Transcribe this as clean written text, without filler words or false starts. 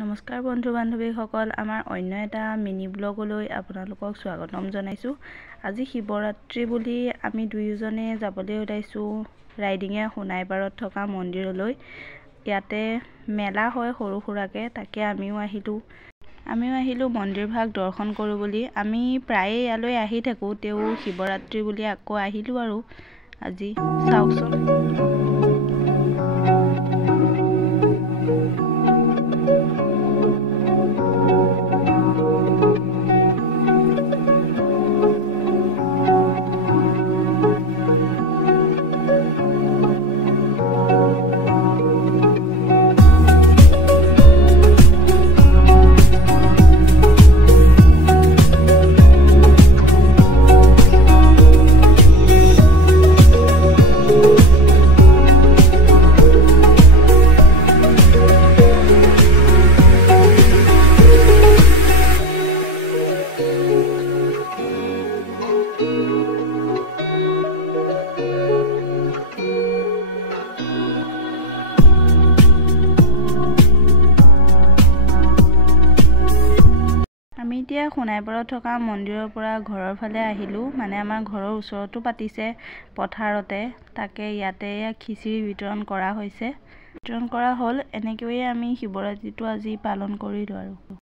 নমস্কাৰ বন্ধু বান্ধৱীসকল, আমাৰ অন্য এটা মিনি ব্লগলৈ আপোনালোকক স্বাগতম জনাইছোঁ। আজি শিৱৰাত্ৰি বুলি আমি দুয়োজনে যাবলৈ ওলাইছোঁ ৰাইডিঙে সোণাইপাৰত থকা মন্দিৰলৈ। ইয়াতে মেলা হয় সৰু সুৰাকৈ, তাকে আমিও আহিলোঁ মন্দিৰভাগ দৰ্শন কৰোঁ বুলি। আমি প্ৰায়ে ইয়ালৈ আহি থাকোঁ, তেও শিৱৰাত্ৰি বুলি আকৌ আহিলোঁ আৰু আজি চাওকচোন। আমি এতিয়া সোণাইপাৰত থকা মন্দিৰৰ পৰা ঘৰৰ ফালে আহিলোঁ, মানে আমাৰ ঘৰৰ ওচৰতো পাতিছে পথাৰতে, তাকে ইয়াতে খিচিৰি বিতৰণ কৰা হ'ল। এনেকৈয়ে আমি শিৱৰাত্ৰিটো আজি পালন কৰিলোঁ আৰু।